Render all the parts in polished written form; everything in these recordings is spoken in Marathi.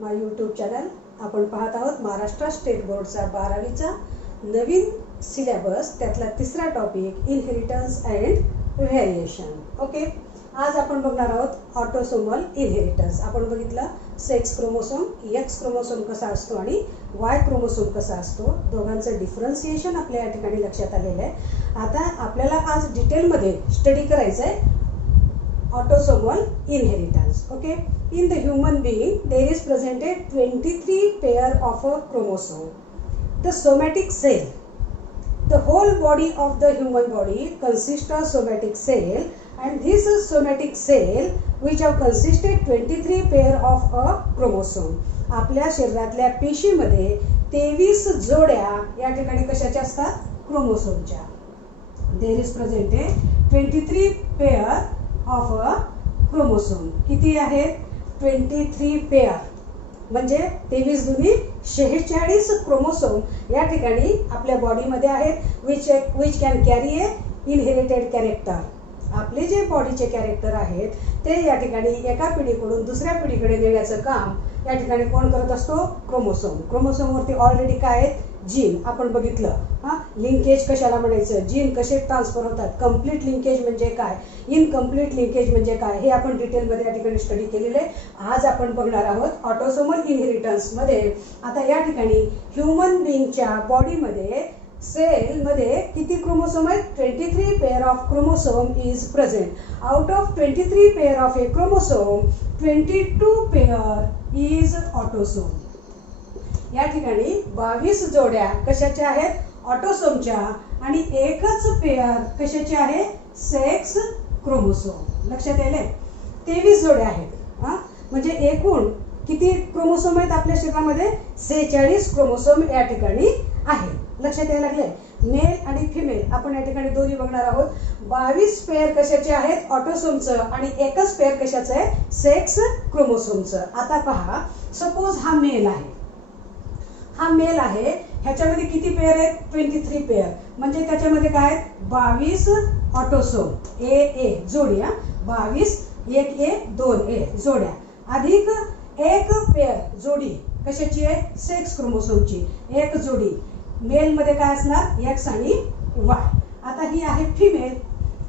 माय यूट्यूब चॅनल. आपण पाहत आहोत महाराष्ट्र स्टेट बोर्डचा 12वीचा नवीन सिलेबस, त्यातला तिसरा topic inheritance and variation. Okay, आज आपण बघणार आहोत ऑटोसोमल इनहेरिटन्स. आपण बघितलं सेक्स क्रोमोसोम, एक्स क्रोमोसोम कसा असतो आणि वाय क्रोमोसोम कसा असतो. दोघांचं डिफरन्सिएशन आपल्या या ठिकाणी लक्षात आलेलं आहे. आता आपल्याला आज डिटेलमध्ये स्टडी करायचं आहे autosomal inheritance. Okay, in the human being there is presented 23 pair of a chromosome. The somatic cell, the whole body of the human body consists of somatic cell, and this somatic cell which have consisted 23 pair of a chromosome. आपल्या शरीरातल्या पेशीमध्ये 23 जोड्या या ठिकाणी कशाच्या असतात? क्रोमोसोमच्या. There is presented 23 pair of a chromosome. किती आहेत? 23 पेअर, म्हणजे 23 दुनी 46 क्रोमोसोम या ठिकाणी आपल्या बॉडीमध्ये आहेत. Which can carry A inherited character. आपले जे बॉडीचे कॅरेक्टर आहेत ते या ठिकाणी एका पिढीकडून दुसऱ्या पिढीकडे नेण्याचं काम या ठिकाणी कोण करत असतो? क्रोमोसोम. क्रोमोसोमवरती ऑलरेडी काय आहेत? जीन. आपण बघितलं. लिंकेज कशाला म्हणायचं, जीन कसे ट्रान्सफर होतात, कम्प्लीट लिंकेज म्हणजे काय, इनकम्प्लीट लिंकेज म्हणजे काय, हे आपण डिटेलमध्ये या ठिकाणी स्टडी केलेले. आज आपण बघणार आहोत ऑटोसोमल इनहेरिटन्स मध्ये. आता या ठिकाणी ह्युमन बिंगच्या बॉडीमध्ये सेलमध्ये किती क्रोमोसोम आहेत? 23 pair of chromosome is present. Out of 23 pair of A chromosome 22 pair is autosome. या ठिकाणी 22 जोड्या कशाच्या आहेत? ऑटोसोमच्या. आणि एकच पेअर कशाची आहे? Sex chromosome. लक्षात आले? 23 जोड्या आहेत. म्हणजे एकूण किती क्रोमोसोम आहेत आपल्या शरीरामध्ये? 46 क्रोमोसोम या ठिकाणी आहेत. लक्षात यायला लागले? मेल आणि फिमेल आपण या ठिकाणी दोन्ही बघणार आहोत. 22 पेअर कशाचे आहेत? ऑटोसोमचं. आणि एकच पेअर कशाचं आहे? सेक्स क्रोमोसोमचं. आता पहा, सपोज हा मेल आहे, हा मेल आहे. ह्याच्यामध्ये किती पेअर आहेत? 23 पेअर. म्हणजे त्याच्यामध्ये काय आहेत? 22 ऑटोसोम ए जोडी. 22 1 ए 2 ए जोड्या अधिक एक पेअर जोडी कशाची आहे? सेक्स क्रोमोसोमची एक जोडी. मेल मध्ये काय असणार? एक्स आणि वाय. आता ही आहे फिमेल.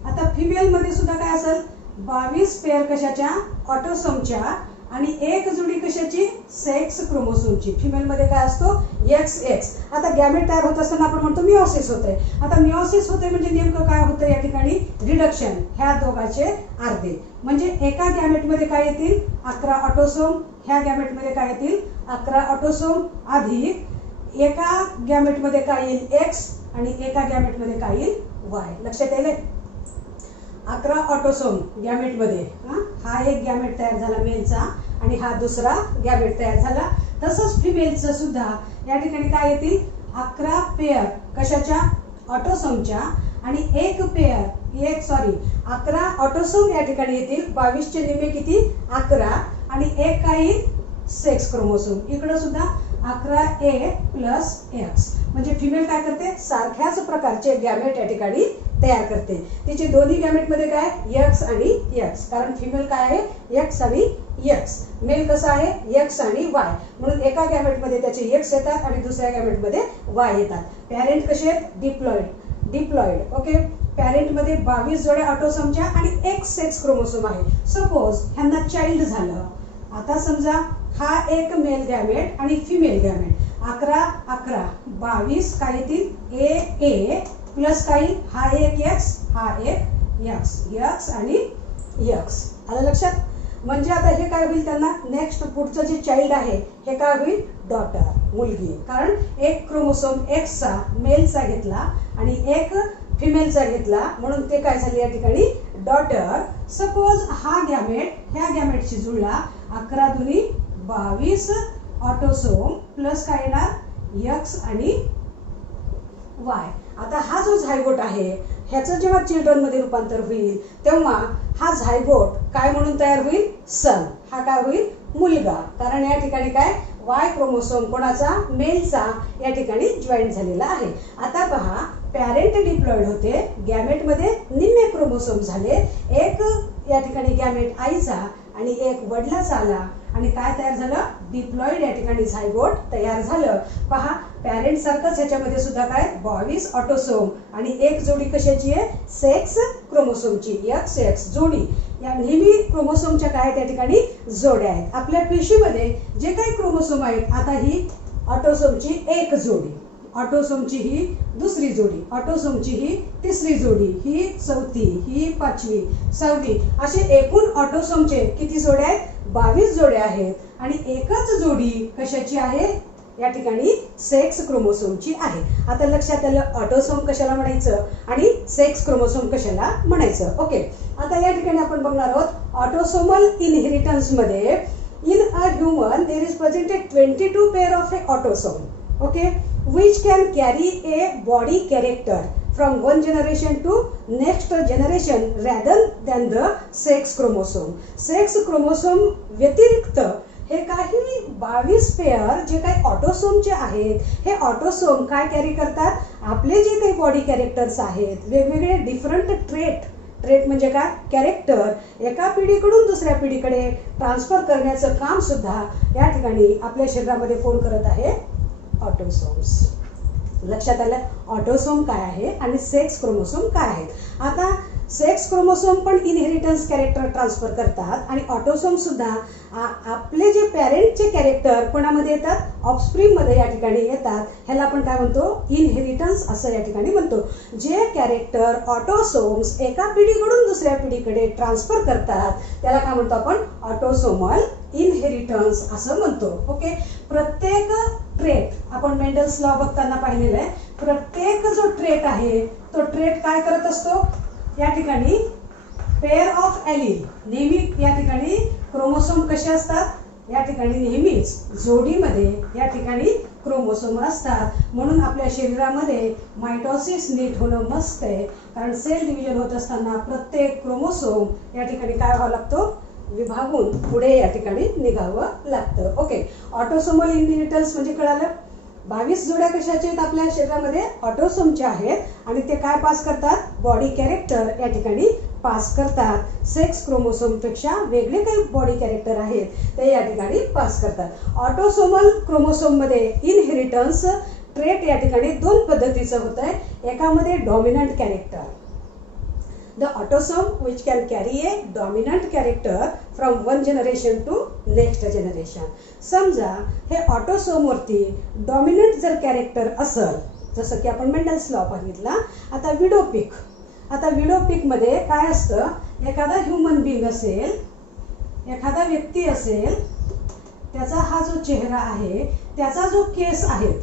आता फिमेल मध्ये सुद्धा काय असेल? 22 पेअर कशाच्या? ऑटोसोमच्या. आणि एक जोडी कशाची? सेक्स क्रोमोसोमची. फिमेल मध्ये काय असतो? X x. आता गॅमेट तयार होत असताना आपण म्हणतो मिओसिस होते. आता मिओसिस होते म्हणजे नेमकं काय होतं या ठिकाणी? रिडक्शन. ह्या दोघांचे अर्धे. म्हणजे एका गॅमेट मध्ये काय येतील? 11 ऑटोसोम. ह्या गॅमेट मध्ये काय येतील? 11 ऑटोसोम अधिक एका गॅमेट मध्ये काय येईल? एक्स. आणि एका गॅमेट मध्ये काय येईल? वाय. लक्षात येईल? 11 ऑटोसोम गॅमेट मध्ये. हा एक गॅमेट तयार झाला मेलचा आणि हा दुसरा गॅमेट तयार झाला. तसंच फिमेलचं सुद्धा या ठिकाणी काय येतील? 11 पेअर कशाच्या? ऑटोसोमच्या. आणि एक पेअर 11 ऑटोसोम या ठिकाणी येतील. 22 चे निम्मे किती? 11. आणि एक काय येईल? Sex chromosome. इकडं सुद्धा 11 ए प्लस एक्स. म्हणजे फिमेल काय करते? सारख्याच प्रकारचे गॅमेट या ठिकाणी तयार करते. तिचे दोन्ही गॅमेट मध्ये काय? एक्स आणि एक्स. कारण फिमेल काय आहे? एक्स आणि एक्स. मेल कसं आहे? एक्स आणि वाय. म्हणून एका गॅमेट मध्ये त्याचे एक्स येतात आणि दुसऱ्या गॅमेट मध्ये वाय येतात. पॅरेंट कसे आहेत? डिप्लॉइड. ओके, पॅरेंट मध्ये 22 जोड्या ऑटोसोमच्या आणि एक सेक्स क्रोमोसोम आहे. सपोज ह्यांना चाइल्ड झालं. आता समजा हा एक मेल गॅमेट आणि फिमेल गॅमेट. 11 22 काय येतील? ए प्लस काय? हा एक एक्स, हा एक एक्स आणि एक्स. आलं लक्षात? म्हणजे आता हे काय होईल? त्यांना नेक्स्ट पुढचं जे चाइल्ड आहे हे काय होईल? डॉटर, मुलगी. कारण एक क्रोमोसोम एक्सचा मेलचा घेतला आणि एक फिमेलचा घेतला म्हणून ते काय झाले या ठिकाणी? डॉटर. सपोज हा गॅमेट ह्या गॅमेटशी जुळला. 11 दुनी 22 ऑटोसोम प्लस काय येणार? एक्स आणि वाय. आता हा जो झायगोट आहे ह्याचं जेव्हा चिल्ड्रन मध्ये रूपांतर होईल तेव्हा हा झायगोट काय म्हणून तयार होईल? सन. हा काय होईल? मुलगा. कारण या ठिकाणी काय? वाय क्रोमोसोम कोणाचा? मेलचा या ठिकाणी जॉईन झालेला आहे. आता पहा, पॅरेंट डिप्लॉइड होते. गॅमेट मध्ये निम्मे क्रोमोसोम झाले. एक या ठिकाणी गॅमेट आईचा आणि एक वडिलाचा आला आणि काय तयार झालं, डिप्लॉइड या ठिकाणी झायगोट तयार झालं. पहा पॅरेंट सारखंच ह्याच्यामध्ये सुद्धा काय 22 ऑटोसोम आणि एक जोडी कशाची आहे, सेक्स क्रोमोसोमची, एक्स एक्स जोडी. या नेहमी क्रोमोसोमच्या काय त्या ठिकाणी जोड्या आहेत. आपल्या पेशीमध्ये जे काही क्रोमोसोम आहेत, आता ही ऑटोसोमची एक जोडी, ऑटोसोमची ही दुसरी जोडी, ऑटोसोमची ही तिसरी जोडी, ही चौथी, ही पाचवी, सहावी, असे एकूण ऑटोसोमचे किती जोड्या आहेत, 22 जोड्या आहेत. आणि एकच जोडी कशाची आहे, या ठिकाणी सेक्स क्रोमोसोमची आहे. आता लक्षात आलं ऑटोसोम कशाला म्हणायचं आणि सेक्स क्रोमोसोम कशाला म्हणायचं. ओके, आता या ठिकाणी आपण बघणार आहोत ऑटोसोमल इनहेरिटन्स मध्ये in a human there is presented 22 pair of A autosome, okay, which can carry a body character from one generation to next generation rather than the sex chromosome. Sex chromosome व्यतिरिक्त हे काही 22 पेअर जे काही ऑटोसोमचे आहेत, हे ऑटोसोम काय कॅरी करतात, आपले जे काही बॉडी कॅरेक्टर्स आहेत, वेगवेगळे डिफरंट ट्रेट म्हणजे काय, कॅरेक्टर एका पिढीकडून दुसऱ्या पिढीकडे ट्रान्सफर करण्याचं काम सुद्धा या ठिकाणी आपल्या शरीरामध्ये कोण करत आहे, ऑटोसोम्स. लक्षात आलं ऑटोसोम काय आहे आणि सेक्स क्रोमोसोम काय आहेत. आता सेक्स क्रोमोसोम पण इनहेरिटन्स कॅरेक्टर ट्रान्सफर करतात आणि ऑटोसोम सुद्धा आपले जे पॅरेंटचे कॅरेक्टर कोणामध्ये येतात, ऑफस्प्रिंग मध्ये या ठिकाणी येतात. ह्याला आपण काय म्हणतो, इनहेरिटन्स असं या ठिकाणी म्हणतो. जे कॅरेक्टर ऑटोसोम्स एका पिढीकडून दुसऱ्या पिढीकडे ट्रान्सफर करतात त्याला काय म्हणतो आपण, ऑटोसोमल इनहेरिटन्स असं म्हणतो. ओके, प्रत्येक ट्रेट आपण मेंडल्स लॉ बघताना पाहिलेलं आहे, प्रत्येक जो ट्रेट आहे तो ट्रेट काय करत असतो, या ठिकाणी पेअर ऑफ ॲलील, नेहमी या ठिकाणी क्रोमोसोम कसे असतात, या ठिकाणी नेहमीच जोडीमध्ये या ठिकाणी क्रोमोसोम असतात. म्हणून आपल्या शरीरामध्ये मायटोसिस नीट होणं मस्त आहे, कारण सेल डिव्हिजन होत असताना प्रत्येक क्रोमोसोम या ठिकाणी काय व्हावं लागतो, विभागून पुढे या ठिकाणी निघावं लागतं. ओके, ऑटोसोमल इनहेरिटन्स म्हणजे कळालं, 22 जोड्या कशाच्या आहेत आपल्या शरीरामध्ये, ऑटोसोमच्या आहेत आणि ते काय पास करतात, बॉडी कॅरेक्टर या ठिकाणी पास करतात. सेक्स क्रोमोसोम पेक्षा वेगळे काही बॉडी कॅरेक्टर आहेत ते या ठिकाणी पास करतात. ऑटोसोमल क्रोमोसोम मध्ये इनहेरिटन्स ट्रेट या ठिकाणी दोन पद्धतीचं होत आहे. एकामध्ये dominant character, the autosome which can carry a dominant character from one generation to next generation. समजा हे ऑटोसोम वरती डॉमिनंट जर कॅरेक्टर असेल, जसं की आपण मेंडल्स लॉ बघितला. आता विडोपिक, आता विडोपिक मध्ये काय असतं, एखादा ह्युमन बिंग असेल, एखादा व्यक्ती असेल, त्याचा हा जो चेहरा आहे, त्याचा जो केस आहेत,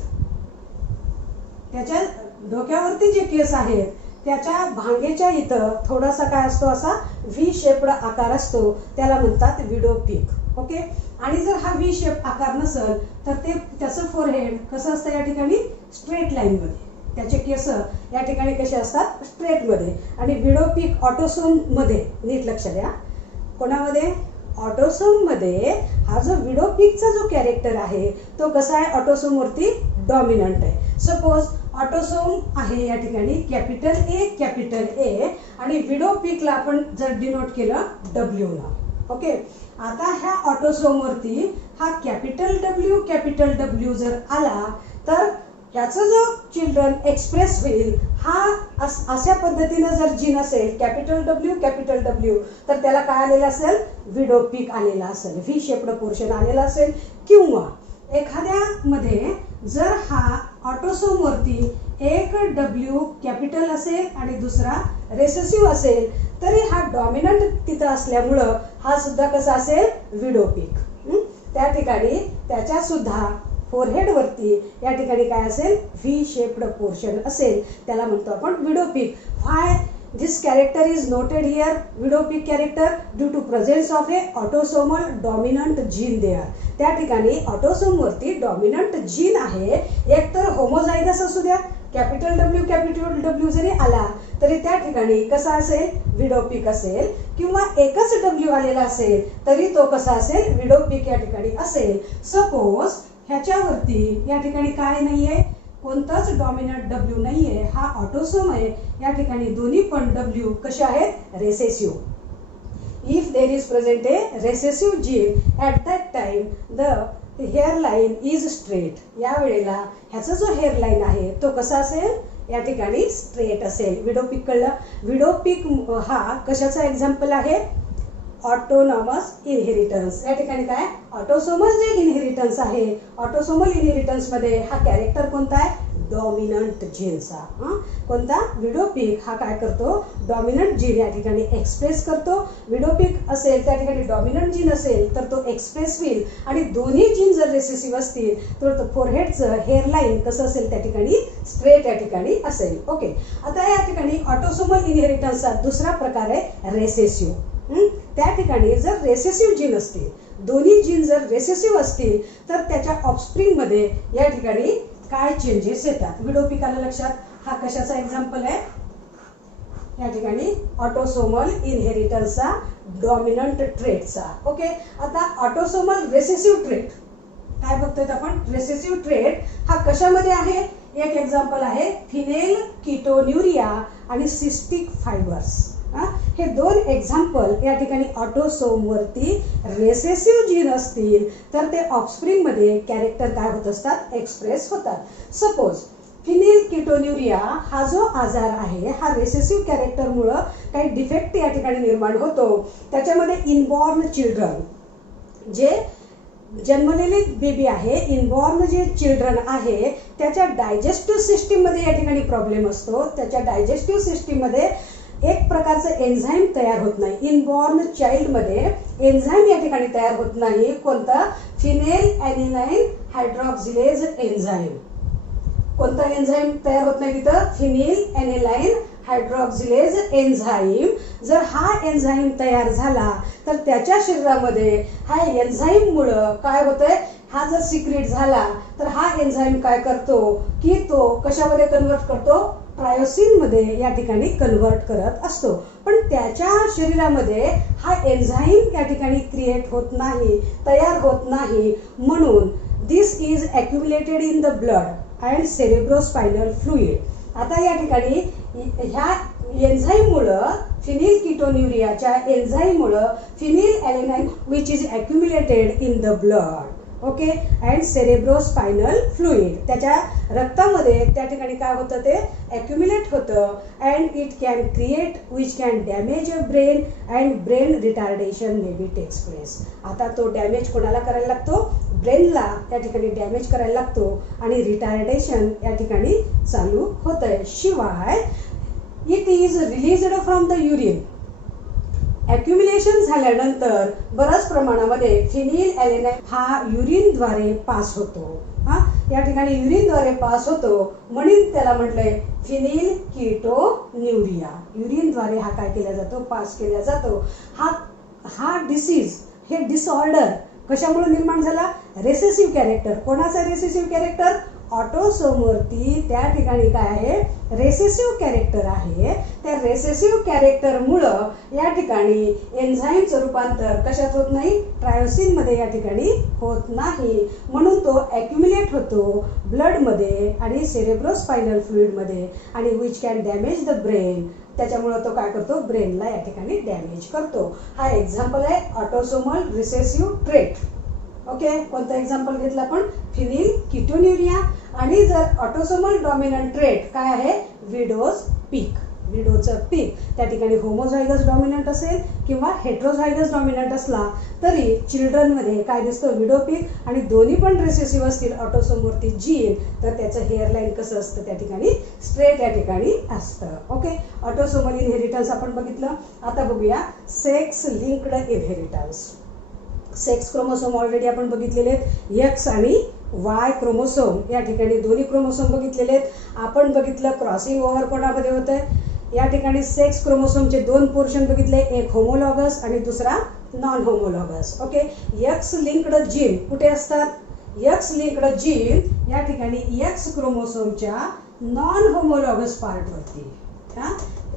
त्याच्या डोक्यावरती जे केस आहेत त्याच्या भांगेच्या इथं थोडासा काय असतो, असा व्ही शेप्ड आकार असतो, त्याला म्हणतात विडोपिक. ओके, आणि जर हा व्ही शेप आकार नसेल तर ते त्याचं फोरहेड कसं असतं, या ठिकाणी स्ट्रेट लाईन मध्ये, त्याचे केस या ठिकाणी कसे असतात, स्ट्रेट मध्ये. आणि विडोपिक ऑटोसोम मध्ये, नीट लक्ष द्या, कोणामध्ये, ऑटोसोम मध्ये हा जो विडोपिकचा जो कॅरेक्टर आहे तो कसा आहे, ऑटोसोम वरती डॉमिनंट आहे. सपोज ऑटोसोम आहे या ठिकाणी कॅपिटल ए आणि विडोपिकला आपण जर डिनोट केलं डब्ल्यू ला. ओके, आता ह्या ऑटोसोम वरती हा कॅपिटल डब्ल्यू जर आला तर याचा जो चिल्ड्रन एक्सप्रेस होईल, हा अशा पद्धतीनं जर जीन असेल कॅपिटल डब्ल्यू तर त्याला काय आलेलं असेल, विडोपिक आलेला असेल, व्ही शेप्ड पोर्शन आलेला असेल. किंवा एखाद्या मध्ये जर हा ऑटोसोम वरती एक डब्ल्यू कॅपिटल असेल आणि दुसरा रेसेसिव्ह असेल तरी हा डॉमिनंट तिथं असल्यामुळं हा सुद्धा कसा असेल, विडोपिक. त्या ठिकाणी त्याच्या सुद्धा फोरहेड वरती या ठिकाणी काय असेल, व्ही शेप्ड पोर्शन असेल, त्याला म्हणतो आपण widow peak. Why this character is noted here, widow peak character, due to presence of a autosomal dominant gene there. त्या ठिकाणी ऑटोसोम वरती डॉमिनंट जीन आहे, एक तर होमोझायगस असू द्या, कॅपिटल डब्ल्यू जरी आला तरी त्या ठिकाणी कसा असेल, विडोपिक असेल. किंवा एकच डब्ल्यू आलेला असेल तरी तो कसा असेल, विडोपिक या ठिकाणी असेल. सपोज ह्याच्यावरती या ठिकाणी काय नाहीये, कोणताच डॉमिनंट डब्ल्यू नाहीये, हा ऑटोसोम आहे. या ठिकाणी दोन्ही पण डब्ल्यू कसे आहेत, recessive. if there is present a recessive gene, at that time the hairline is straight. या वेळेला ह्याचा जो हेअरलाईन आहे तो कसा असेल, या ठिकाणी स्ट्रेट असेल. विडो पीक कळलं. विडो पीक हा कशाचा एक्झाम्पल आहे, ऑटोनॉमस इनहेरिटन्स. या ठिकाणी काय, ऑटोसोमल जे इनहेरिटन्स आहे, ऑटोसोमल इनहेरिटन्स मध्ये हा कॅरेक्टर कोणता आहे, डॉमिनंट जीनचा. कोणता, विडोपिक हा काय करतो, डॉमिनंट जीन या ठिकाणी एक्सप्रेस करतो. विडोपिक असेल त्या ठिकाणी डॉमिनंट जीन असेल तर तो एक्सप्रेस होईल, आणि दोन्ही जीन जर रेसेसिव्ह असतील तर फोरहेडचं हेअरलाईन कसं असेल, त्या ठिकाणी स्ट्रेट या ठिकाणी असेल. ओके, आता या ठिकाणी ऑटोसोमल इनहेरिटन्सचा दुसरा प्रकार आहे रेसेसिव्ह. त्या ठिकाणी जर रेसेसिव्ह जीन असतील, दोन्ही जीन जर रेसेसिव्ह असतील तर त्याच्या ऑफस्प्रिंग मध्ये या ठिकाणी काय चेंजेस येतात. विडोपिक आलं लक्षात. हा कशाचा एक्झाम्पल आहे, या ठिकाणी ऑटोसोमल इनहेरिटन्सचा डॉमिनंट ट्रेटचा. ओके, आता ऑटोसोमल रेसेसिव्ह ट्रेट काय बघतोय आपण, रेसेसिव्ह ट्रेट हा कशामध्ये आहे, एक एक्झाम्पल आहे फिनेल कीटोन्युरिया आणि सिस्टिक फायबर्स. हे दोन एक्झाम्पल या ठिकाणी ऑटोसोम वरती रेसेसिव्ह जीन असतील तर ते ऑफस्प्रिंग मध्ये कॅरेक्टर काय होत असतात, एक्सप्रेस होतात. सपोज फिनेल कीटोन्युरिया हा जो आजार आहे हा रेसेसिव्ह कॅरेक्टर मुळे काही डिफेक्ट या ठिकाणी निर्माण होतो. त्याच्यामध्ये इनबॉर्न चिल्ड्रन, जे जन्मलेले बेबी आहे, इनबॉर्न जे चिल्ड्रन आहे त्याच्या डायजेस्टिव्ह सिस्टीम मध्ये या ठिकाणी प्रॉब्लेम असतो. त्याच्या डायजेस्टिव्ह सिस्टीम मध्ये एक प्रकारचं एन्झाईम तयार होत नाही. इनबॉर्न चाइल्ड मध्ये एन्झाईम या ठिकाणी तयार होत नाही. कोणता, फिनेल ॲनिलाइन हायड्रॉक्सिलेज एन्झाईम. कोणता एन्झाईम तयार होत नाही तिथं, फिनेल ॲनिलाइन हायड्रॉक्सिलेज एन्झाईम. जर हा एन्झाईम तयार झाला तर त्याच्या शरीरामध्ये हा एन्झाईम मुळे काय होतंय, हा जर सिक्रेट झाला तर हा एन्झाईम काय करतो की तो कशामध्ये कन्वर्ट करतो, ट्रायोसिन मध्ये या ठिकाणी कन्वर्ट करत असतो. पण त्याच्या शरीरामध्ये हा एन्झाईम या ठिकाणी क्रिएट होत नाही, तयार होत नाही. म्हणून this is accumulated in the blood and cerebrospinal fluid. आता या ठिकाणी ह्या एन्झाईम मुळे, फिनिल कीटोन्युरियाच्या एन्झाईम मुळे phenylalanine which is accumulated in the blood, okay, and cerebrospinal fluid, त्याच्या रक्तामध्ये त्या ठिकाणी काय होतं, ते अक्युमुलेट होतं. And it can create which can damage a brain and brain retardation may be takes place. आता तो डॅमेज कोणाला करायला लागतो, ब्रेनला त्या ठिकाणी डॅमेज करायला लागतो आणि रिटार्डेशन या ठिकाणी चालू होतंय. शिवाय it is released from the urine. Accumulation झाल्यानंतर बऱ्याच प्रमाणामध्ये फिनिल ॲलेनाइन हा युरिनद्वारे पास होतो. या ठिकाणी युरिनद्वारे पास होतो म्हणून त्याला म्हटलंय फिनिल कीटोन्युरिया. युरिनद्वारे हा काय केला जातो, पास केला जातो. हा डिसीज, हे डिसऑर्डर कशामुळे निर्माण झाला, रेसेसिव्ह कॅरेक्टर. कोणाचा रेसेसिव्ह कॅरेक्टर, ऑटोसोमवरती त्या ठिकाणी काय आहे, रेसेसिव्ह कॅरेक्टर आहे. त्या रेसेसिव्ह कॅरेक्टरमुळं या ठिकाणी एन्झाईमचं रूपांतर कशात होत नाही, ट्रायोसिन मध्ये या ठिकाणी होत नाही. म्हणून तो अक्युमुलेट होतो ब्लडमध्ये आणि सेरेब्रोस्पायनल फ्लुइडमध्ये आणि which can damage the brain. त्याच्यामुळे तो काय करतो, ब्रेनला या ठिकाणी डॅमेज करतो. हा एक्झाम्पल आहे ऑटोसोमल रिसेसिव्ह ट्रेट. ओके, कोणता एक्झाम्पल घेतला आपण, फिनिल कीटोन्युरिया. आणि जर ऑटोसोमल डॉमिनंट ट्रेट काय आहे, विडोज पीक. विडोचं पीक त्या ठिकाणी होमोझायगस डॉमिनंट असेल किंवा हेट्रोझायगस डॉमिनंट असला तरी चिल्ड्रनमध्ये काय दिसतं, विडो पीक. आणि दोन्ही पण रेसेसिव्ह असतील ऑटोसोमवरती जीन तर त्याचं हेअरलाईन कसं असतं, त्या ठिकाणी स्ट्रेट या ठिकाणी असतं. ओके, ऑटोसोमल इनहेरिटन्स आपण बघितलं. आता बघूया sex linked inheritance. Sex chromosome already आपण बघितलेले आहेत. एक्स आणि वाय क्रोमोसोम या ठिकाणी दोन्ही क्रोमोसोम बघितलेले आहेत. आपण बघितलं क्रॉसिंग ओव्हर कोणामध्ये होतंय, या ठिकाणी सेक्स क्रोमोसोमचे दोन पोर्शन बघितले, एक होमोलॉगस आणि दुसरा non homologous. Okay, X linked gene कुठे असतात, एक्स लिंक्ड जीन या ठिकाणी एक्स क्रोमोसोमच्या नॉन होमोलॉगस पार्टवरती,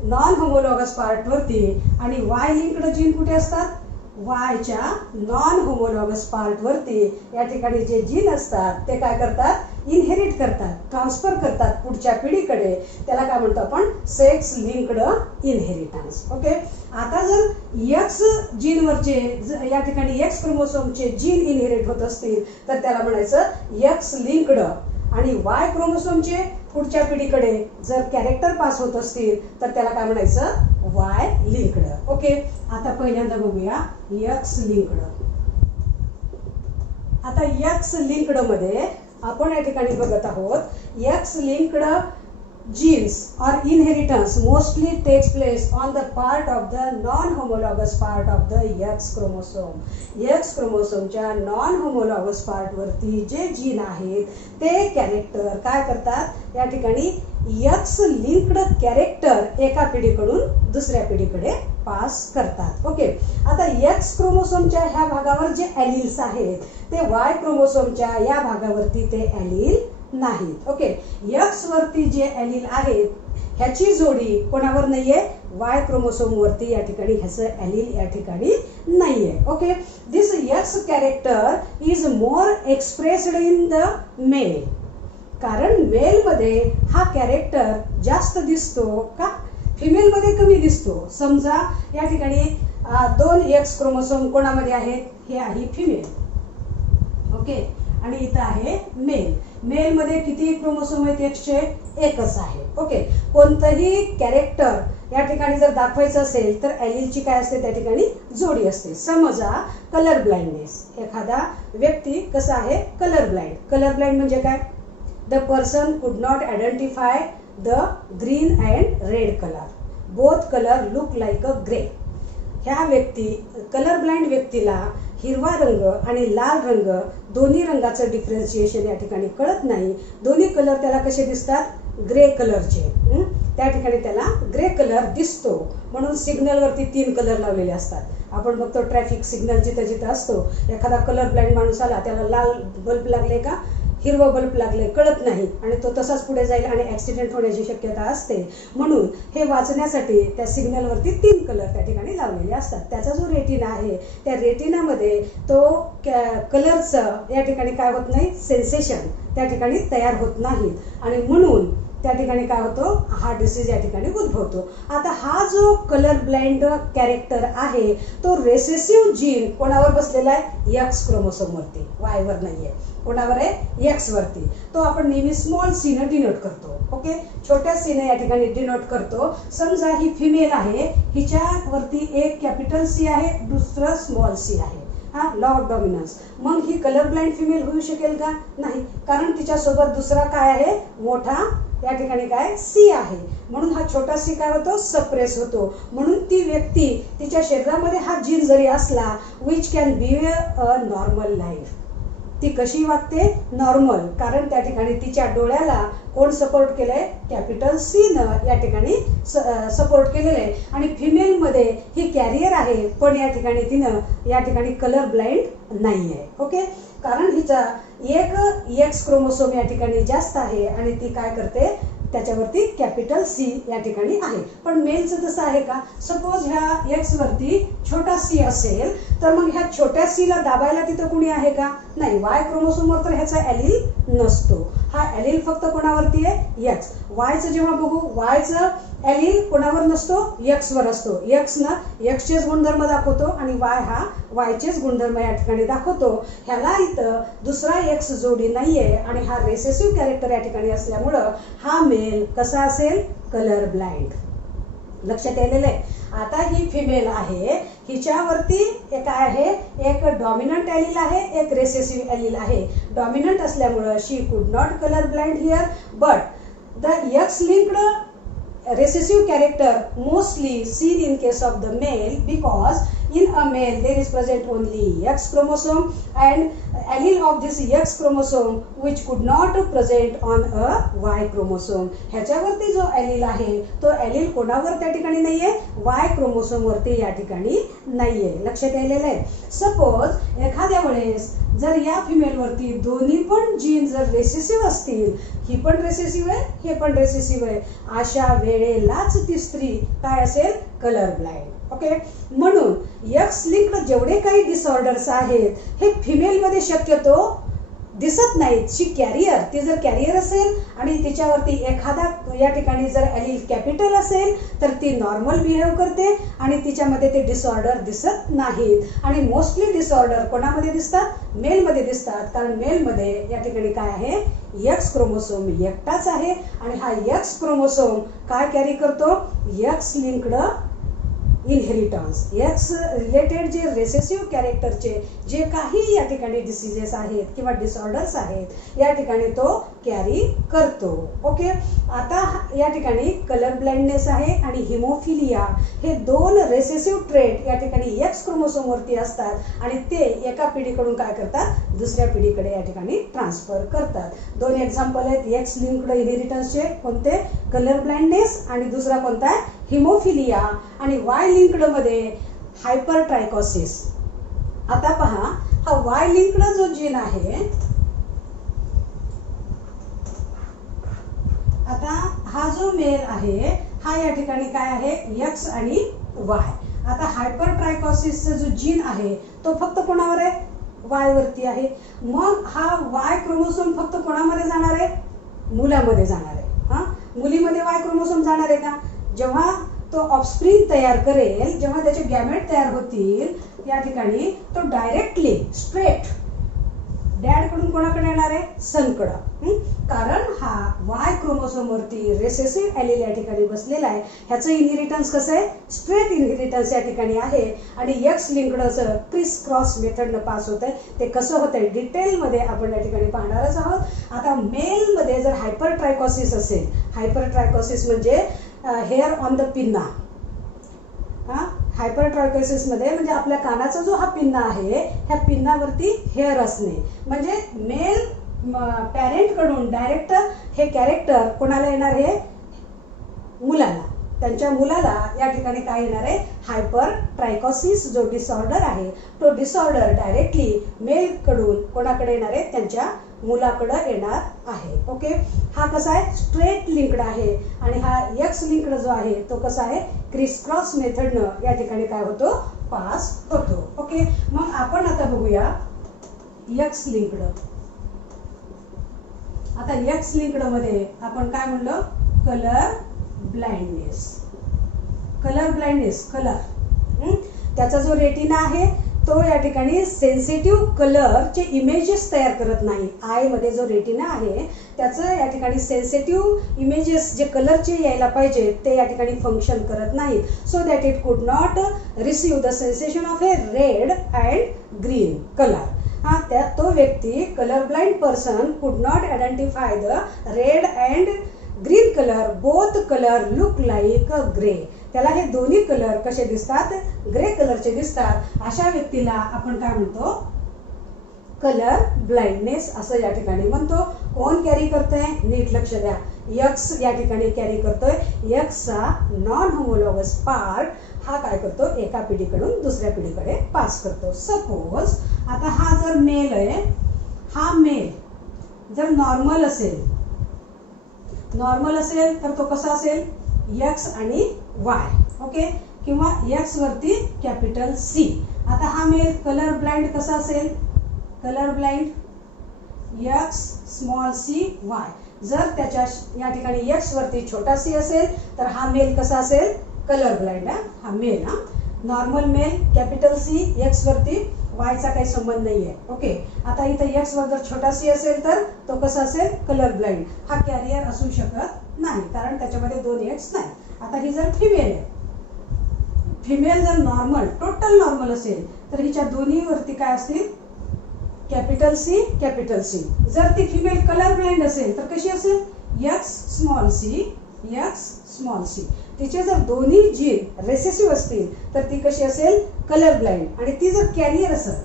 नॉन होमोलॉगस पार्टवरती. आणि वाय लिंक्ड जीन कुठे असतात, वायच्या नॉन होमोलॉगस पार्ट वरती या ठिकाणी जे जीन असतात ते काय करतात, इनहेरिट करतात, ट्रान्सफर करतात पुढच्या पिढीकडे. त्याला काय म्हणतो आपण, सेक्स लिंक्ड इनहेरिटन्स. ओके. आता जर एक्स जीनवरचे या ठिकाणी एक्स क्रोमोसोमचे जीन इनहेरिट होत असतील तर त्याला म्हणायचं एक्स लिंक्ड, आणि वाय क्रोमोसोमचे पुढच्या पिढीकडे जर कॅरेक्टर पास होत असतील तर त्याला काय म्हणायचं, वाय लिंक्ड. ओके. आता पहिल्यांदा बघूया एक्स लिंक्ड. आता एक्स लिंक्ड मध्ये आपण या ठिकाणी बघत आहोत x linked genes or inheritance mostly takes place on the part of the non-homologous part of the X chromosome. X chromosomeच्या non-homologous part वरती जे जीन आहेत ते कॅरेक्टर काय करतात, या ठिकाणी X linked कॅरेक्टर एका पिढीकडून दुसऱ्या पिढीकडे पास करतात. ओके. आता X क्रोमोसोमच्या ह्या भागावर जे ॲलील्स आहेत ते Y क्रोमोसोमच्या या भागावरती ते ॲलील नाहीत. ओके. एक्स वरती जे ॲलील आहेत ह्याची जोडी कोणावर नाहीये, वाय क्रोमोसोम वरती या ठिकाणी ह्याचं ॲलील या ठिकाणी नाहीये. Okay. This X character is more expressed in the male. कारण मेल मध्ये हा कॅरेक्टर जास्त दिसतो का, फिमेल मध्ये कमी दिसतो. समजा या ठिकाणी 2 एक्स क्रोमोसोम कोणामध्ये आहेत, हे आहे फिमेल. ओके. आणि इथं आहे मेल. मेल मध्ये किती क्रोमोसोम आहेत, एक्सचे एकच आहे. ओके. कोणतंही कॅरेक्टर या ठिकाणी जर दाखवायचं असेल तर ॲलीलची काय असते, त्या ठिकाणी जोडी असते. समजा कलर ब्लाइंडनेस, एखादा व्यक्ती कसा आहे, कलर ब्लाइंड. कलर ब्लाइंड म्हणजे काय, द पर्सन कुड not identify the green and red colour, both colour look like a grey. ह्या व्यक्ती कलर ब्लाइंड व्यक्तीला हिरवा रंग आणि लाल रंग दोन्ही रंगाचं डिफरन्शिएशन या ठिकाणी कळत नाही. दोन्ही कलर त्याला कसे दिसतात, ग्रे कलरचे. त्या ठिकाणी त्याला ग्रे कलर दिसतो. म्हणून सिग्नलवरती 3 कलर लावलेले असतात. आपण बघतो ट्रॅफिक सिग्नल जिथं जिथं असतो, एखादा कलर ब्लाइंड माणूस आला त्याला लाल बल्ब लागले का हिरवं बल्ब लागले कळत नाही आणि तो तसाच पुढे जाईल आणि ॲक्सिडेंट होण्याची शक्यता असते. म्हणून हे वाचण्यासाठी त्या सिग्नलवरती 3 कलर त्या ठिकाणी लावलेले असतात. त्याचा जो रेटिना आहे त्या रेटिनामध्ये तो कलरचं या ठिकाणी काय होत नाही, सेन्सेशन त्या ठिकाणी तयार होत नाहीत आणि म्हणून त्या ठिकाणी काय होतो, हा डिसीज या ठिकाणी उद्भवतो. आता हा जो कलर ब्लाइंड कॅरेक्टर आहे तो रेसेसिव्ह जीन कोणावर बसलेला आहे, एक्स क्रोमोसोम वरती, वाय वर नाहीये. कोणावर आहे, एक्स वरती. तो आपण नेहमी स्मॉल सी ने डिनोट करतो. ओके. छोट्या सी ने या ठिकाणी डिनोट करतो. समजा ही फिमेल आहे, हिच्या वरती एक कॅपिटल सी आहे, दुसरं स्मॉल सी आहे. Law of dominance. मग ही कलर ब्लाइंड फिमेल होऊ शकेल का, नाही, कारण तिच्यासोबत दुसरा काय आहे, मोठा या ठिकाणी काय सी आहे. म्हणून हा छोटा सी काय होतो, सप्रेस होतो. म्हणून ती व्यक्ती तिच्या शरीरामध्ये हा जीन जरी असला which can be a normal life, ती कशी वागते, नॉर्मल. कारण त्या ठिकाणी तिच्या डोळ्याला कोण सपोर्ट केलंय, कॅपिटल सी न या ठिकाणी सपोर्ट केलेलं आहे. आणि फिमेल मध्ये ही कॅरियर आहे पण या ठिकाणी तिनं या ठिकाणी कलर ब्लाइंड नाही आहे. ओके. कारण हिचा एक एक्स क्रोमोसोम या ठिकाणी जास्त आहे आणि ती काय करते, त्याच्यावरती कॅपिटल सी या ठिकाणी आहे. पण मेलचं तसं आहे का, सपोज ह्या एक्स वरती छोटा सी असेल तर मग ह्या छोट्या सी ला दाबायला तिथं कुणी आहे का, नाही. वाय क्रोमोसोमवर तर ह्याचा ॲलील नसतो. हा ॲलील फक्त कोणावरती आहे, एक्स. वायचं जेव्हा बघू, वायचं ॲलील कोणावर नसतो, एक्स वर असतो. एक्स ना एक्सचेच गुणधर्म दाखवतो आणि वाय हा वायचेच गुणधर्म या ठिकाणी दाखवतो. ह्याला इथं दुसरा एक्स जोडी नाहीये आणि हा रेसेसिव्ह कॅरेक्टर या ठिकाणी असल्यामुळं हा मेल कसा असेल, कलर ब्लाइंड. लक्षात आलेलं आहे. आता ही फिमेल आहे, हिच्यावरती काय आहे, एक डॉमिनंट ॲलील आहे, एक रेसेसिव्ह ॲलील आहे. डॉमिनंट असल्यामुळं शी कुड not colour blind here, but the x linked recessive character mostly seen in case of the male because in a male there is present only X chromosome and allele of this X chromosome which could not present on a Y chromosome. ह्याच्यावरती जो ॲलील आहे तो ॲलील कोणावर त्या ठिकाणी नाहीये, Y क्रोमोसोम वरती या ठिकाणी नाहीये. लक्षात आलेलं आहे. सपोज एखाद्या वेळेस जर या फिमेल वरती दोन्ही पण जीन जर रेसेसिव्ह असतील, ही पण रेसेसिव्ह आहे, हे पण रेसेसिव्ह आहे, अशा वेळेलाच ती स्त्री काय असेल, कलर ब्लाइंड. ओके, म्हणून एक्स लिंक्ड जेवढे काही डिसऑर्डर्स आहेत हे फिमेलमध्ये शक्यतो दिसत नाहीत. शी कॅरियर, ती जर कॅरियर असेल आणि तिच्यावरती एखादा या ठिकाणी जर ॲलील कॅपिटल असेल तर ती नॉर्मल बिहेव करते आणि तिच्यामध्ये ते डिसऑर्डर दिसत नाहीत. आणि मोस्टली डिसऑर्डर कोणामध्ये दिसतात? मेलमध्ये दिसतात, कारण मेलमध्ये या ठिकाणी काय आहे? एक्स क्रोमोसोम एकटाच आहे आणि हा एक्स क्रोमोसोम काय कॅरी करतो? X linked inheritance, x related जे रेसेसिव्ह कॅरेक्टरचे जे काही या ठिकाणी डिसीजेस आहेत किंवा डिसऑर्डर्स आहेत या ठिकाणी तो कॅरी करतो. ओके, आता या ठिकाणी कलर ब्लाइंडनेस आहे आणि हिमोफिलिया हे दोन रेसेसिव्ह ट्रेट या ठिकाणी एक्स क्रोमोसोमवरती असतात आणि ते एका पिढीकडून काय करतात? दुसऱ्या पिढीकडे या ठिकाणी ट्रान्सफर करतात. दोन एक्झाम्पल आहेत एक्स लिंक्ड इनहेरिटन्सचे, कोणते? कलर ब्लाइंडनेस आणि दुसरा कोणता आहे? हिमोफिलिया. आणि वाय लिंक्ड मध्ये हायपर ट्रायकोसिस. आता पहा, हा वाय लिंक्ड जो जीन आहे, आता हा जो मेल आहे हा या ठिकाणी काय आहे? एक्स आणि वाय. आता हायपर ट्रायकोसिसचा जो जीन आहे तो फक्त कोणावर आहे? वाय वरती आहे. मग हा वाय क्रोमोसोम फक्त कोणामध्ये जाणार आहे? मुलामध्ये जाणार आहे. हा, मुलीमध्ये वाय क्रोमोसोम जाणार आहे का? जेव्हा तो ऑफस्प्रिंग तयार करेल, जेव्हा त्याचे गॅमेट तयार होतील या ठिकाणी तो डायरेक्टली स्ट्रेट डॅड कडून कोणाकडे येणार आहे? सनकडे. कारण हा वाय क्रोमोसोम वरती रेसेसिव्ह ॲलील या ठिकाणी बसलेला आहे. ह्याचं इनहेरिटन्स कसं आहे? स्ट्रेट इनहेरिटन्स या ठिकाणी आहे आणि एक्स लिंक्डचं क्रिस क्रॉस मेथडनं पास होत आहे. ते कसं होत आहे डिटेलमध्ये आपण या ठिकाणी पाहणारच आहोत. आता मेलमध्ये जर हायपर ट्रायकोसिस असेल, हायपर ट्रायकोसिस म्हणजे hair on the pinna. Hypertrichosis मध्ये म्हणजे आपल्या कानाचा जो हा पिन्ना आहे ह्या पिन्नावरती हेअर असणे, म्हणजे मेल पॅरेंट कडून डायरेक्ट हे कॅरेक्टर कोणाला येणार आहे? मुलाला. त्यांच्या मुलाला या ठिकाणी काय येणार आहे? हायपर ट्रायकोसिस जो डिसऑर्डर आहे तो डिसऑर्डर डायरेक्टली मेल कडून कोणाकडे येणार आहे? त्यांच्या मुलाकडे येणार आहे. ओके, हा कसा आहे? स्ट्रेट लिंक्ड आहे आणि हा एक्स लिंक्ड जो आहे तो कसा आहे? क्रिस क्रॉस मेथडनं या ठिकाणी काय होतो? पास होतो. ओके, मग आपण आता बघूया एक्स लिंक्ड. आता एक्स लिंक्ड मध्ये आपण काय म्हणलं? Colour blindness. Colour blindness, colour, त्याचा जो रेटिना आहे तो या ठिकाणी सेन्सिटिव्ह कलरचे इमेजेस तयार करत नाही. आय मध्ये जो रेटिना आहे त्याचं या ठिकाणी सेन्सिटिव्ह इमेजेस जे कलरचे यायला पाहिजे ते या ठिकाणी फंक्शन करत नाहीत. सो दॅट इट कुड not receive the sensation of A red and green colour. हा, त्या तो व्यक्ती कलर ब्लाइंड पर्सन कुड not identify the red and green colour. Both colour look like grey. त्याला हे दोन्ही कलर कसे दिसतात? ग्रे कलरचे दिसतात. अशा व्यक्तीला आपण काय म्हणतो? कलर ब्लाइंडनेस असं या ठिकाणी म्हणतो. कोण कॅरी करतोय? नीट लक्ष द्या. एक्स या ठिकाणी कॅरी करतोय. एक्सचा नॉन होमोलॉगस पार्ट हा काय करतो? एका पिढीकडून दुसऱ्या पिढीकडे पास करतो. सपोज आता हा जर मेल आहे, हा मेल जर नॉर्मल असेल, नॉर्मल असेल तर तो कसा असेल? एक्स आणि वाय. ओके, किंवा एक्स वरती कॅपिटल सी. आता हा मेल कलर ब्लाइंड कसा असेल? Colour blind X small C Y. जर त्याच्या या ठिकाणी एक्स वरती छोटा सी असेल तर हा मेल कसा असेल? Colour blind. हा मेल, हा normal male capital C, X वरती वायचा काही संबंध नाहीये. ओके, आता इथं एक्स वर जर छोटा सी असेल तर तो कसा असेल? Colour blind. हा कॅरियर असू शकत नाही कारण त्याच्यामध्ये दोन एक्स नाही. आता ही जर फिमेल आहे, फिमेल जर नॉर्मल टोटल नॉर्मल असेल तर हिच्या दोन्ही वरती काय असतील? Capital C capital C. जर ती फिमेल कलर ब्लाइंड असेल तर कशी असेल? X small C X small C. तिचे जर दोन्ही जीन रेसेसिव्ह असतील तर ती कशी असेल? Colour blind. आणि ती जर कॅरियर असेल,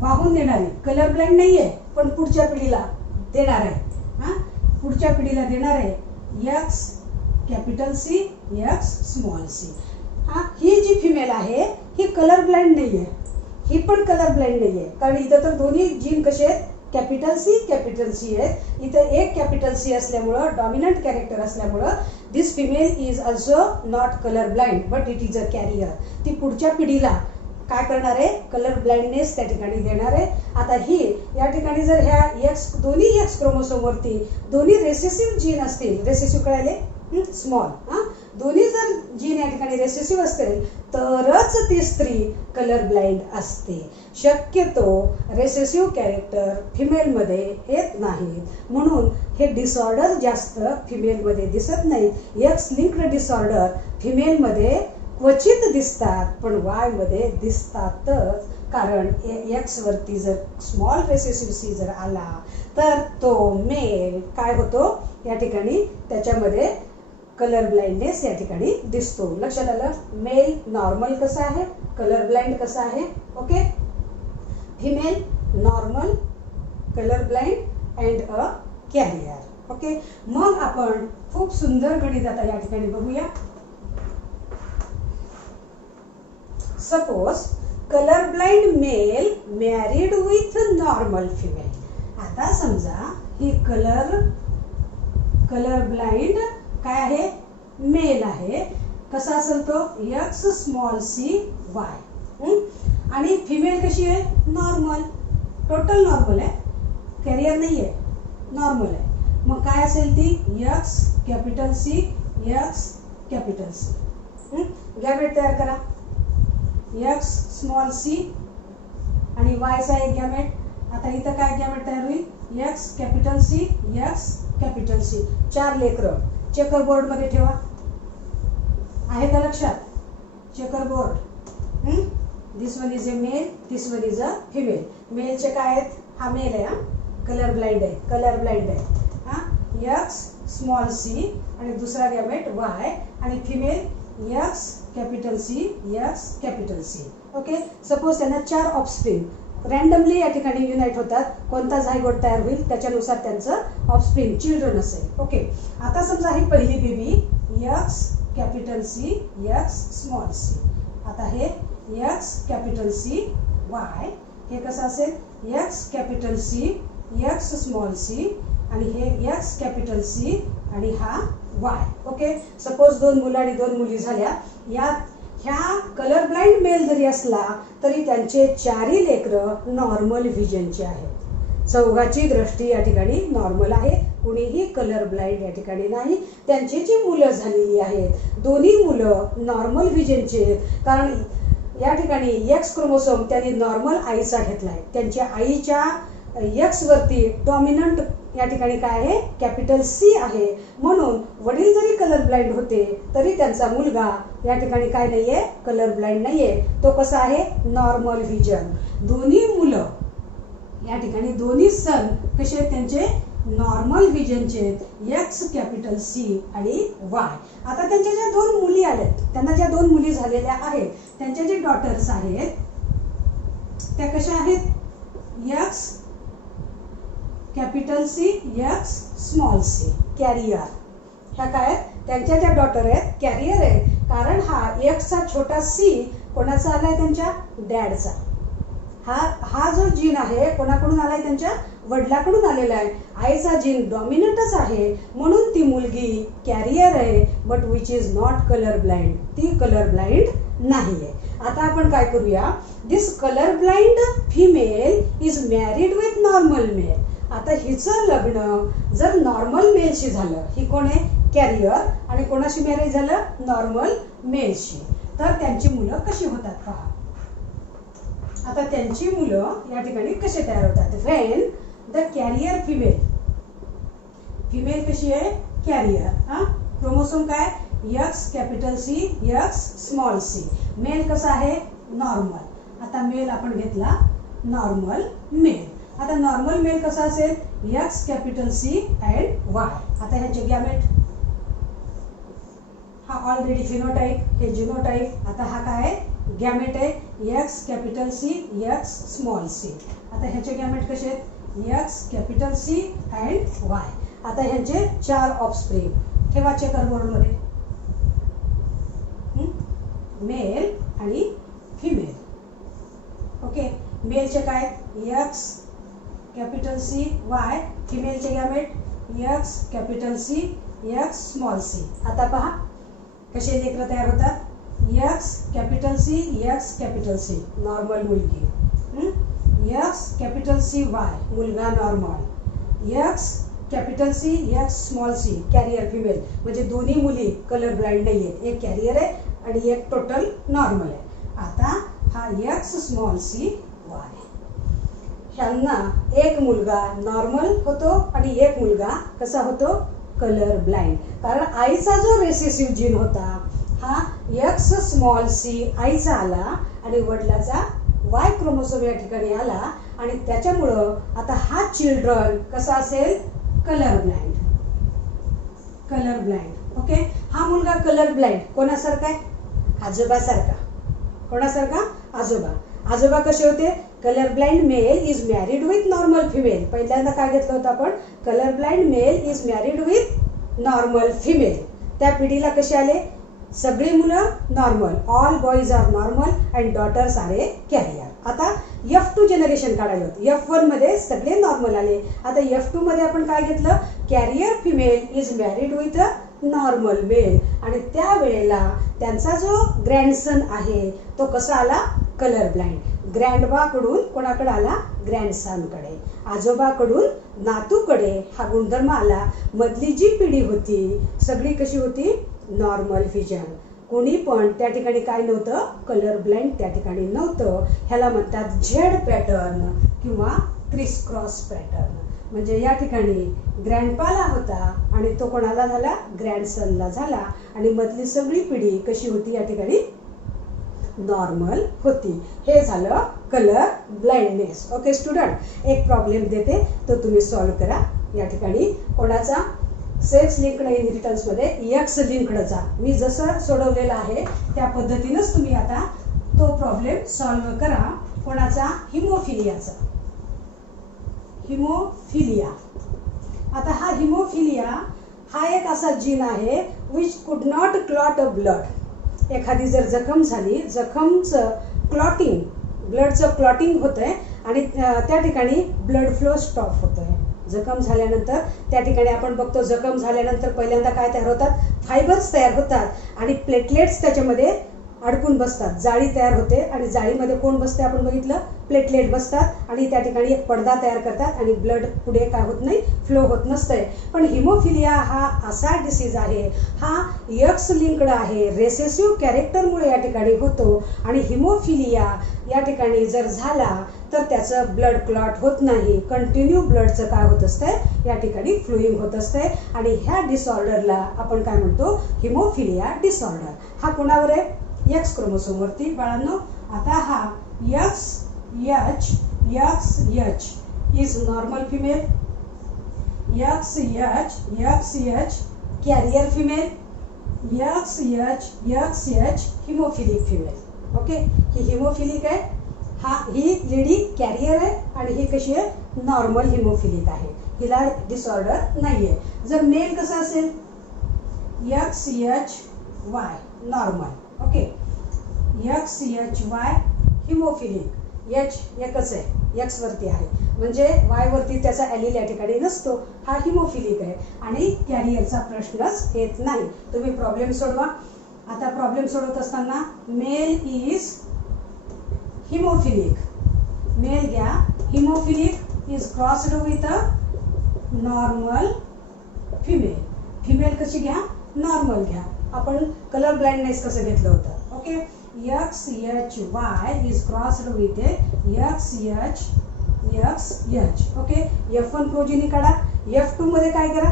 वाहून देणारी, कलर ब्लाइंड नाहीये पण पुढच्या पिढीला देणार आहे, हा पुढच्या पिढीला देणार आहे X capital C X small C. हा, ही जी फिमेल आहे ही कलर ब्लाइंड नाहीये, ही पण कलर ब्लाइंड नाहीये कारण इथं तर दोन्ही जीन कसे आहेत? कॅपिटल सी आहेत. इथं एक कॅपिटल सी असल्यामुळं, डॉमिनंट कॅरेक्टर असल्यामुळं this female is also not colour blind but it is a carrier. ती पुढच्या पिढीला काय करणार आहे, कलर ब्लाइंडनेस त्या ठिकाणी देणार आहे. आता ही या ठिकाणी जर ह्या एक्स दोन्ही एक्स क्रोमोसोमवरती दोन्ही रेसेसिव्ह जीन असतील, रेसेसिव्ह कळाले स्मॉल, दोन्ही जर जीन या ठिकाणी रेसेसिव्ह असतील तरच ती स्त्री कलर ब्लाइंड असते. शक्यतो रेसेसिव्ह कॅरेक्टर फिमेलमध्ये येत नाहीत, म्हणून हे डिसऑर्डर जास्त फिमेलमध्ये दिसत नाहीत. एक्स लिंक्ड डिसऑर्डर फिमेलमध्ये क्वचित दिसतात, पण वाय मध्ये दिसतातच. कारण एक्स वरती जर स्मॉल रेसेसिव्ह सी जर आला तर तो मेल काय होतो या ठिकाणी, त्याच्यामध्ये कलर ब्लाइंडनेस या ठिकाणी दिसतो. लक्षात आलं. मेल नॉर्मल कसं आहे, कलर ब्लाइंड कसं आहे. Okay, female normal, colour blind and a carrier. Okay, मग आपण खूप सुंदर गणित आता या ठिकाणी बघूया. Suppose colour blind male married with normal female. आता समजा ही कलर ब्लाइंड काय आहे, मेल आहे. कसा असेल तो, एक्स स्मॉल सी वाय. आणि फिमेल कशी आहे, नॉर्मल, टोटल नॉर्मल आहे, कॅरियर नाही आहे, नॉर्मल आहे. मग काय असेल ती, X capital C, X capital C. Gamete तयार करा, एक्स स्मॉल सी आणि वायचा एक गॅमेट. आता इथं काय गॅमेट तयार होईल, X capital C, X capital C. 4 लेकरं चेकर बोर्ड मध्ये ठेवा. आहे का लक्षात, checkerboard. This one is a male, this one is a female. मेलचे काय आहेत, हा मेल आहे, कलर ब्लाइंड आहे, कलर ब्लाइंड आहे. एक्स स्मॉल सी आणि दुसरा गॅमेट वाय, आणि female X capital C, X capital C. Okay, suppose त्यांना 4 ऑफस्प्रिंग रॅन्डमली या ठिकाणी युनाइट होतात. कोणता झायगोट तयार होईल त्याच्यानुसार त्यांचं ऑफस्प्रिंग चिल्ड्रन असेल. ओके, आता समजा ही पहिली baby X capital C, X small C. आता हे एक्स कॅपिटल सी वाय, हे कसं असेल, X capital C, X small C, आणि हे एक्स कॅपिटल सी आणि हा वाय. ओके, सपोज 2 मुलं आणि 2 मुली झाल्या. ह्या कलर ब्लाइंड मेल जरी असला तरी त्यांचे 4ही लेकरं नॉर्मल व्हिजनचे आहेत. चौघाची दृष्टी या ठिकाणी नॉर्मल आहे, कुणीही कलर ब्लाइंड या ठिकाणी नाही. त्यांची जी मुलं झालेली आहेत दोन्ही मुलं नॉर्मल व्हिजनचे आहेत. कारण या ठिकाणी एक्स क्रोमोसोम त्यांनी नॉर्मल आईचा घेतलाय. त्यांच्या आईच्या एक्स वरती डॉमिनंट या ठिकाणी काय आहे, कॅपिटल सी आहे. म्हणून वडील जरी कलर ब्लाइंड होते तरी त्यांचा मुलगा या ठिकाणी काय नाहीये, कलर ब्लाइंड नाहीये. तो कसा आहे, नॉर्मल व्हिजन. दोन्ही मुलं या ठिकाणी, दोन्ही सन कसे आहेत, त्यांचे नॉर्मल व्हिजनचे, एक्स कॅपिटल सी आणि वाय. आता त्यांच्या ज्या 2 मुली आल्यात, त्यांना ज्या 2 मुली झालेल्या आहेत, त्यांच्या जे डॉटर्स आहेत त्या कशा आहेत, X capital C, X small C, carrier. ह्या काय आहेत, त्यांच्या ज्या डॉटर आहेत कॅरियर आहेत. कारण हा एक्सचा छोटा सी कोणाचा आलाय, त्यांच्या डॅडचा. हा जो जीन आहे कोणाकडून आलाय, त्यांच्या वडिलाकडून आलेला आहे. आईचा जीन डॉमिनंटच आहे, म्हणून ती मुलगी कॅरियर आहे, but which is not colour blind. ती कलर ब्लाइंड नाहीये. आता आपण काय करूया, this colour blind female is married with normal male. आता हिचं लग्न जर नॉर्मल मेलशी झालं, ही कोण आहे, कॅरियर, आणि कोणाशी मॅरेज झालं, नॉर्मल मेलशी, तर त्यांची मुलं कशी होतात पहा. आता त्यांची मुलं या ठिकाणी कसे तयार होतात, व्हेन द कॅरियर फिमेल कशी आहे, कॅरियर. क्रोमोसोम काय, X capital C, X small C. Male कसा आहे, नॉर्मल. आता मेल आपण घेतला नॉर्मल मेल. आता नॉर्मल मेल कसा असेल, X capital C and Y. आता ह्याचे गॅमेट, हा ऑलरेडी फिनोटाइप, हे जिनोटाइप. आता हा काय आहे, गॅमेट आहे, X capital C, X small C. आता ह्याचे गॅमेट कसे आहेत, X capital C and Y. आता ह्यांचे 4 ऑफस्प्रिंग ठेवा चेकर बोर्ड मध्ये, मेल आणि फिमेल. ओके, मेलचे काय, एक्स कॅपिटल सी वाय, फिमेलचे gamete X capital C X small C. आता पहा कसे लेकरं तयार होतात. X capital C, X capital C normal मुलगी, एक्स कॅपिटल सी वाय मुलगा normal, X capital C X small C carrier female. म्हणजे दोन्ही मुली कलर ब्लाइंड नाही आहेत, एक कॅरियर आहे आणि एक टोटल नॉर्मल आहे. आता हा एक्स स्मॉल सी वाय, ह्यांना एक मुलगा नॉर्मल होतो आणि एक मुलगा कसा होतो कलर ब्लाइंड. कारण आईचा जो रेसेसिव्ह जीन होता हा एक्स स्मॉल सी आईचा आला आणि वडिलाचा वाय क्रोमोसोम या ठिकाणी आला आणि त्याच्यामुळं आता हा चिल्ड्रन कसा असेल colour blind. Colour blind. Okay. हा मुलगा कलर ब्लाइंड कोणासारखा आहे आजोबासारखा. कोणासारखा आजोबा. आजोबा कसे होते colour blind male is married with normal female. पहिल्यांदा काय घेतलं होतं आपण colour blind male is married with normal female. त्या पिढीला कसे आले सगळी मुलं normal, all boys are normal and daughters are a carrier. आता F2 जनरेशन काढायला होतं. F1 मध्ये सगळे नॉर्मल आले. आता F2 मध्ये आपण काय घेतलं carrier female is married with a normal male आणि त्या वेळेला त्यांचा जो ग्रँडसन आहे तो कसा आला कलर ब्लाइंड. ग्रँडबाकडून कोणाकडे आला ग्रँडसनकडे. आजोबाकडून नातूकडे हा गुणधर्म आला. मधली जी पिढी होती सगळी कशी होती नॉर्मल व्हिजन. कोणी पण त्या ठिकाणी काय नव्हतं कलर ब्लाइंड त्या ठिकाणी नव्हतं. ह्याला म्हणतात झेड पॅटर्न किंवा क्रिस क्रॉस पॅटर्न. म्हणजे या ठिकाणी ग्रँडपाला होता आणि तो कोणाला झाला ग्रँडसनला झाला आणि मधली सगळी पिढी कशी होती या ठिकाणी नॉर्मल होती. हे झालं कलर ब्लाइंडनेस. ओके स्टुडंट, एक प्रॉब्लेम देते तो तुम्ही सॉल्व्ह करा. या ठिकाणी कोणाचा सेक्स लिंक्ड इनहेरिटन्स मध्ये एक्स लिंक्डचा मी जसं सोडवलेलं आहे त्या पद्धतीनेच तुम्ही आता तो प्रॉब्लेम सॉल्व्ह करा. कोणाचा हिमोफिलियाचा. हिमोफिलिया. आता हा हिमोफिलिया हा एक असा जीन आहे which could not clot a blood. एखादी जर जखम झाली जखमचं क्लॉटिंग ब्लडचं क्लॉटिंग होतंय आणि त्या ठिकाणी ब्लड फ्लो स्टॉप होतोय. जखम झाल्यानंतर त्या ठिकाणी आपण बघतो जखम झाल्यानंतर पहिल्यांदा काय तयार होतात फायबर्स तयार होतात आणि प्लेटलेट्स त्याच्यामध्ये अडकून बसतात. जाळी तयार होते आणि जाळीमध्ये कोण बसते आपण बघितलं प्लेटलेट बसतात आणि त्या ठिकाणी एक पडदा तयार करतात आणि ब्लड पुढे काय होत नाही फ्लो होत नसतंय. पण हिमोफिलिया हा असा डिसीज आहे हा एक्स लिंक्ड आहे रेसेसिव्ह कॅरेक्टरमुळे या ठिकाणी होतो आणि हिमोफिलिया या ठिकाणी जर झाला तर त्याचं ब्लड क्लॉट होत नाही. कंटिन्यू ब्लडचं काय होत असतंय या ठिकाणी फ्लोईंग होत असतंय आणि ह्या डिसऑर्डरला आपण काय म्हणतो हिमोफिलिया डिसऑर्डर. हा कोणावर आहे एक्स क्रोमोसोमवरती बाळांनो. आता हा X H is normal female, X H carrier female, X H haemophilic female. Okay ही हिमोफिलिक आहे. ही लेडी कॅरियर आहे आणि ही कशी आहे नॉर्मल हिमोफिलिक आहे. हिला डिसऑर्डर नाहीये. जर मेल कसं असेल x H Y normal. Okay X H Y haemophilic. H एकच आहे एक्स वरती आहे म्हणजे वाय वरती त्याचा ॲलील या ठिकाणी नसतो. हा हिमोफिलिक आहे आणि कॅरियरचा प्रश्नच येत नाही. तुम्ही प्रॉब्लेम सोडवा. आता प्रॉब्लेम सोडवत असताना मेल इज हिमोफिलिक. मेल घ्या haemophilic is crossed with a normal female. Female कशी घ्या नॉर्मल घ्या. आपण कलर ब्लाइंडनेस कसं घेतलं होतं. Okay X H Y is crossed with X H. Okay F1 progeny काढा. F2 मध्ये काय करा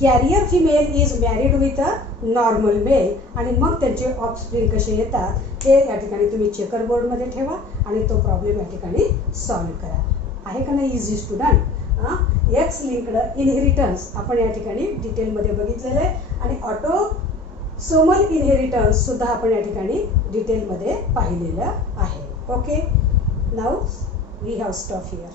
carrier female is married with a normal male आणि मग त्यांचे ऑफस्प्रिंग कसे येतात हे या ठिकाणी तुम्ही चेकर बोर्डमध्ये ठेवा आणि तो प्रॉब्लेम या ठिकाणी सॉल्व्ह करा. आहे का नाही easy student. X linked inheritance आपण या ठिकाणी डिटेलमध्ये बघितलेलं आहे आणि ऑटोसोमल इनहेरिटन्स सुद्धा आपण या ठिकाणी डिटेलमध्ये पाहिलेलं आहे. Okay now we have stop here.